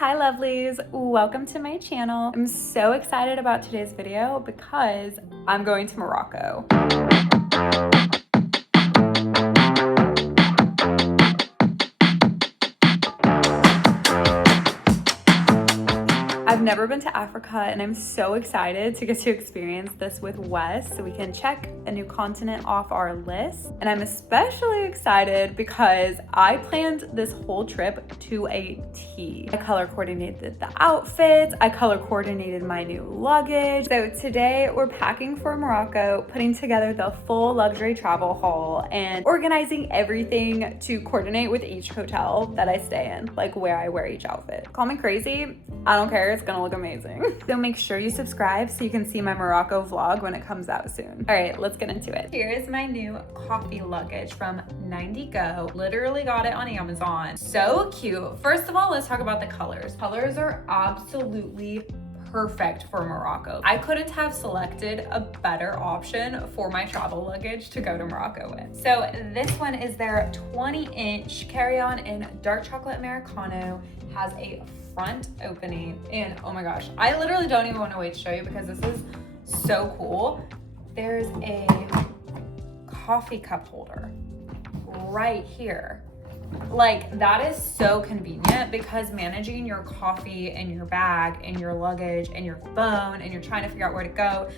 Hi lovelies, welcome to my channel. I'm so excited about today's video because I'm going to Morocco. I've never been to Africa and I'm so excited to get to experience this with Wes so we can check a new continent off our list. And I'm especially excited because I planned this whole trip to a T. I color coordinated the outfits, I color coordinated my new luggage. So today we're packing for Morocco, putting together the full luxury travel haul and organizing everything to coordinate with each hotel that I stay in, like where I wear each outfit. Call me crazy, I don't care, it's gonna look amazing. So make sure you subscribe so you can see my Morocco vlog when it comes out soon. All right, let's get into it. Here is my new coffee luggage from Ninetygo. Literally got it on Amazon. So cute. First of all, let's talk about the colors. Colors are absolutely perfect for Morocco. I couldn't have selected a better option for my travel luggage to go to Morocco with. So this one is their 20-inch carry-on in dark chocolate Americano, has a front opening, and oh my gosh, I literally don't even want to wait to show you because this is so cool. There's a coffee cup holder right here. Like, that is so convenient because managing your coffee and your bag and your luggage and your phone and you're trying to figure out where to go,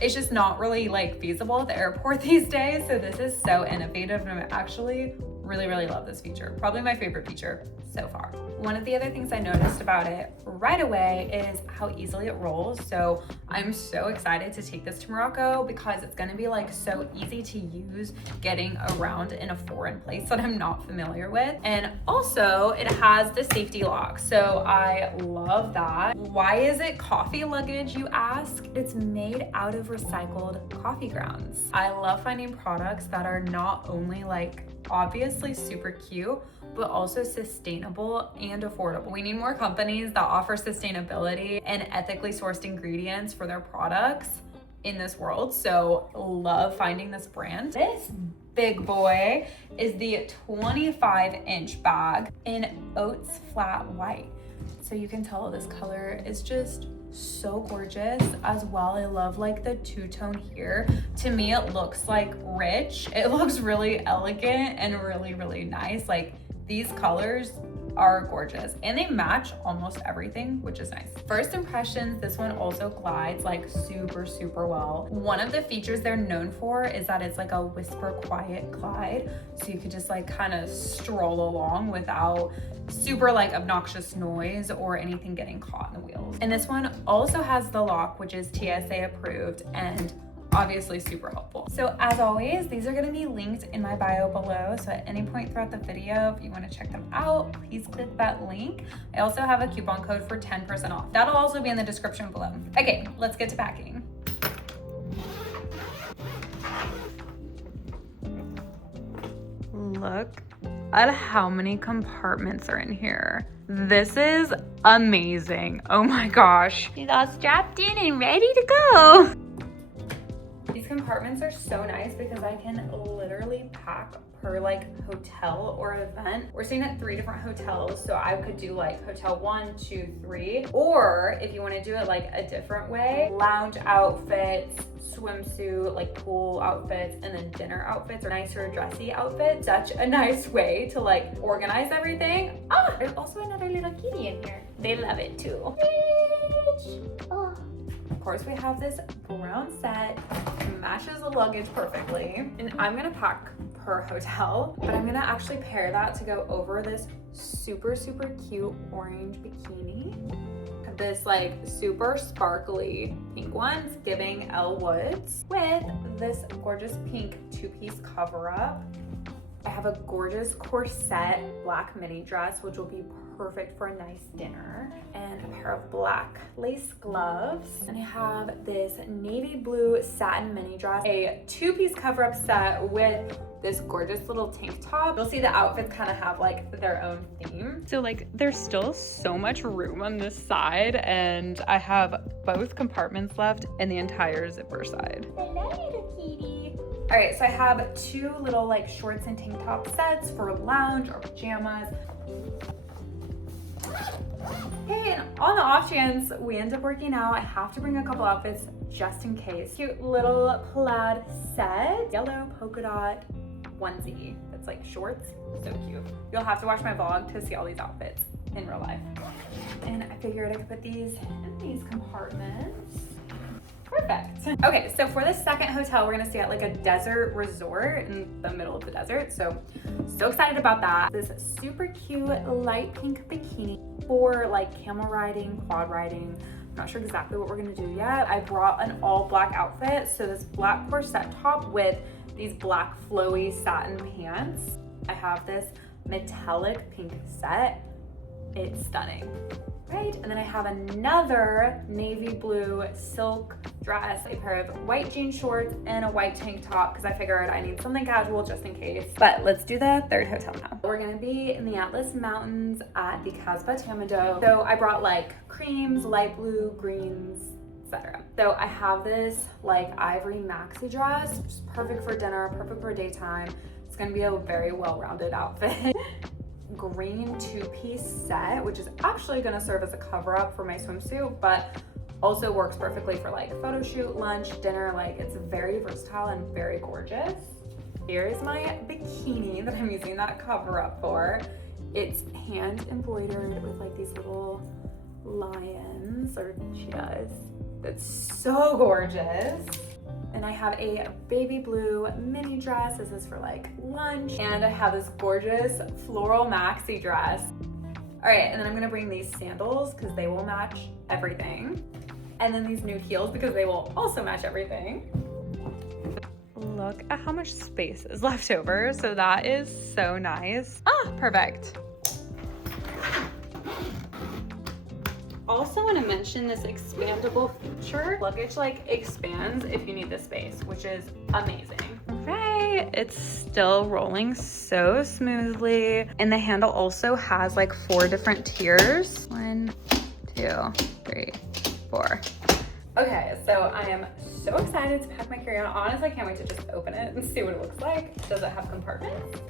it's just not really like feasible at the airport these days. So this is so innovative and I'm actually really love this feature. Probably my favorite feature so far. One of the other things I noticed about it right away is how easily it rolls. So I'm so excited to take this to Morocco because it's gonna be like so easy to use getting around in a foreign place that I'm not familiar with. And also it has the safety lock. So I love that. Why is it coffee luggage, you ask? It's made out of recycled coffee grounds. I love finding products that are not only like obviously super cute, but also sustainable and affordable. We need more companies that offer sustainability and ethically sourced ingredients for their products in this world. So love finding this brand. This big boy is the 25-inch bag in oats flat white. So you can tell this color is just so gorgeous as well. I love like the two-tone here. To me, it looks like rich. It looks really elegant and really nice. Like, these colors are gorgeous and they match almost everything, which is nice. First impressions, this one also glides like super well. One of the features they're known for is that it's like a whisper quiet glide. So you could just like kind of stroll along without super like obnoxious noise or anything getting caught in the wheels. And this one also has the lock, which is TSA approved and obviously super helpful. So as always, these are gonna be linked in my bio below. So at any point throughout the video, if you wanna check them out, please click that link. I also have a coupon code for 10% off. That'll also be in the description below. Okay, let's get to packing. Look at how many compartments are in here. This is amazing. Oh my gosh. She's all strapped in and ready to go. These compartments are so nice because I can literally pack per like hotel or event. We're staying at 3 different hotels, so I could do like hotel 1, 2, 3, or if you want to do it like a different way, lounge outfits, swimsuit, like pool outfits, and then dinner outfits or nicer dressy outfits. Such a nice way to like organize everything. Ah, there's also another little kitty in here. They love it too. Oh. Of course, we have this brown set, matches the luggage perfectly. And I'm gonna pack per hotel, but I'm gonna actually pair that to go over this super cute orange bikini. This like super sparkly pink one's giving Elle Woods with this gorgeous pink 2-piece cover up. I have a gorgeous corset black mini dress, which will be perfect for a nice dinner, and a pair of black lace gloves. And I have this navy blue satin mini dress, a 2-piece cover-up set with this gorgeous little tank top. You'll see the outfits kind of have like their own theme. So like there's still so much room on this side, and I have both compartments left and the entire zipper side. Hello, little kitty. All right, so I have 2 little like shorts and tank top sets for lounge or pajamas. Hey, and on the off chance we end up working out, I have to bring a couple outfits just in case. Cute little plaid set, yellow polka dot onesie that's like shorts, so cute. You'll have to watch my vlog to see all these outfits in real life. And I figured I could put these in these compartments. Perfect. Okay, so for the second hotel, we're gonna stay at like a desert resort in the middle of the desert. So excited about that. This super cute light pink bikini for like camel riding, quad riding. I'm not sure exactly what we're gonna do yet. I brought an all black outfit. So this black corset top with these black flowy satin pants. I have this metallic pink set. It's stunning. Right, and then I have another navy blue silk dress, a pair of white jean shorts, and a white tank top because I figured I need something casual just in case. But let's do the third hotel now. We're gonna be in the Atlas Mountains at the Casbah Tamado. So I brought like creams, light blue, greens, etc. So I have this like ivory maxi dress, which is perfect for dinner, perfect for daytime. It's gonna be a very well-rounded outfit. Green two-piece set, which is actually going to serve as a cover-up for my swimsuit, but also works perfectly for like photo shoot, lunch, dinner. Like it's very versatile and very gorgeous. Here's my bikini that I'm using that cover-up for. It's hand embroidered with like these little lions or cheetahs. That's so gorgeous. And I have a baby blue mini dress. This is for like lunch. And I have this gorgeous floral maxi dress. All right, and then I'm gonna bring these sandals because they will match everything. And then these nude heels because they will also match everything. Look at how much space is left over. So that is so nice. Ah, perfect. Also want to mention this expandable feature. Luggage like expands if you need the space, which is amazing. Okay, it's still rolling so smoothly. And the handle also has like 4 different tiers. 1, 2, 3, 4. Okay, so I am so excited to pack my carry-on. Honestly, I can't wait to just open it and see what it looks like. Does it have compartments?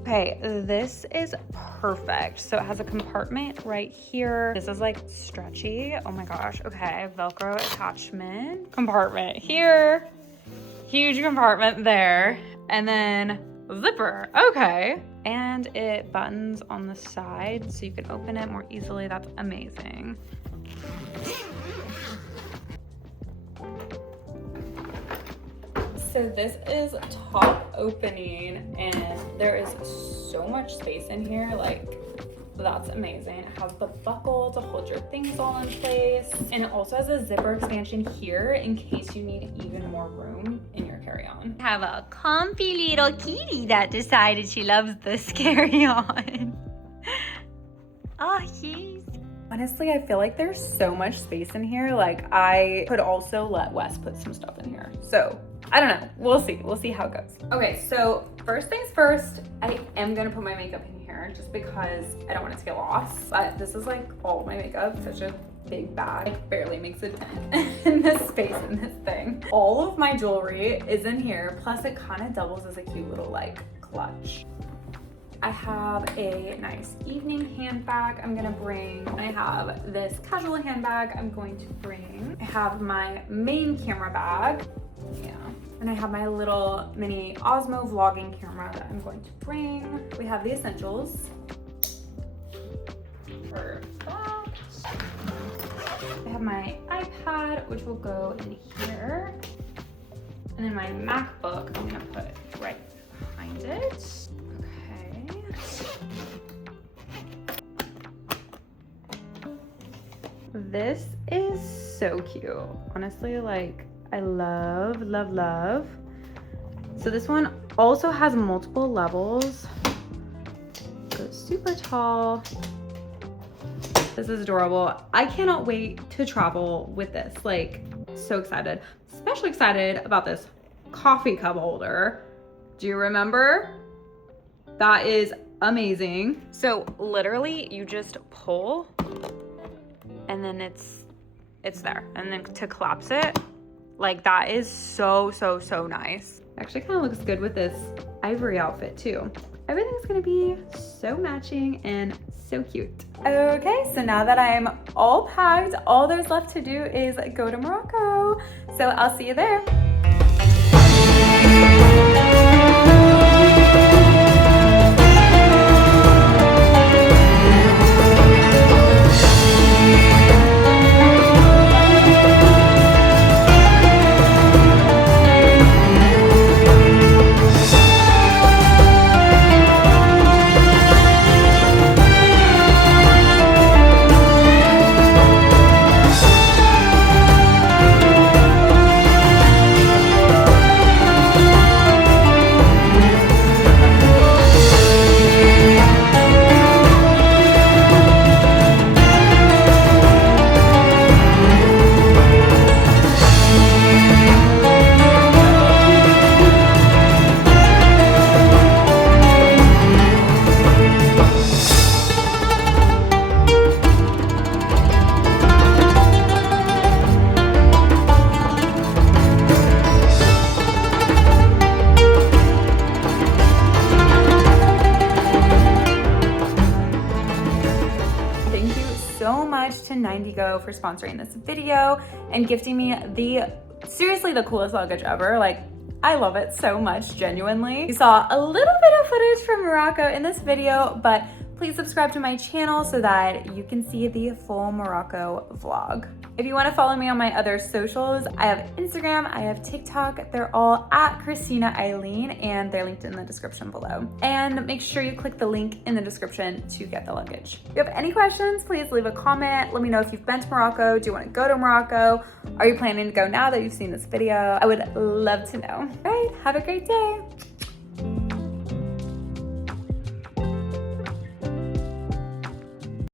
Okay, this is perfect. So it has a compartment right here. This is like stretchy. Oh my gosh. Okay, Velcro attachment. Compartment here. Huge compartment there. And then zipper. Okay. And it buttons on the side so you can open it more easily. That's amazing. So this is top opening and there is so much space in here, like that's amazing. It has the buckle to hold your things all in place, and it also has a zipper expansion here in case you need even more room in your carry-on. I have a comfy little kitty that decided she loves this carry-on. Oh, he's... Honestly, I feel like there's so much space in here. Like I could also let Wes put some stuff in here. So I don't know. We'll see. We'll see how it goes. Okay, so first things first, I am gonna put my makeup in here just because I don't want it to get lost. But this is like all of my makeup, such a big bag. It barely makes a dent in this space in this thing. All of my jewelry is in here, plus it kind of doubles as a cute little like clutch. I have a nice evening handbag I'm gonna bring. I have this casual handbag I'm going to bring. I have my main camera bag. Yeah. And I have my little mini Osmo vlogging camera that I'm going to bring. We have the essentials. Perfect. I have my iPad, which will go in here. And then my MacBook, I'm gonna put right behind it. Okay. This is so cute. Honestly, like, I love, love, love. So this one also has multiple levels. Goes super tall. This is adorable. I cannot wait to travel with this. Like, so excited. Especially excited about this coffee cup holder. Do you remember? That is amazing. So literally you just pull and then it's there. And then to collapse it, like that is so, so, so nice. Actually kind of looks good with this ivory outfit too. everything's gonna be so matching and so cute. Okay, so now that I'm all packed, all there's left to do is go to Morocco. So I'll see you there. So much to Ninetygo for sponsoring this video and gifting me seriously the coolest luggage ever. Like, I love it so much, genuinely. You saw a little bit of footage from Morocco in this video, but please subscribe to my channel so that you can see the full Morocco vlog. If you want to follow me on my other socials, I have Instagram, I have TikTok. They're all at Christina Eileen, and they're linked in the description below. And make sure you click the link in the description to get the luggage. If you have any questions, please leave a comment. Let me know if you've been to Morocco. Do you want to go to Morocco? Are you planning to go now that you've seen this video? I would love to know. All right, have a great day.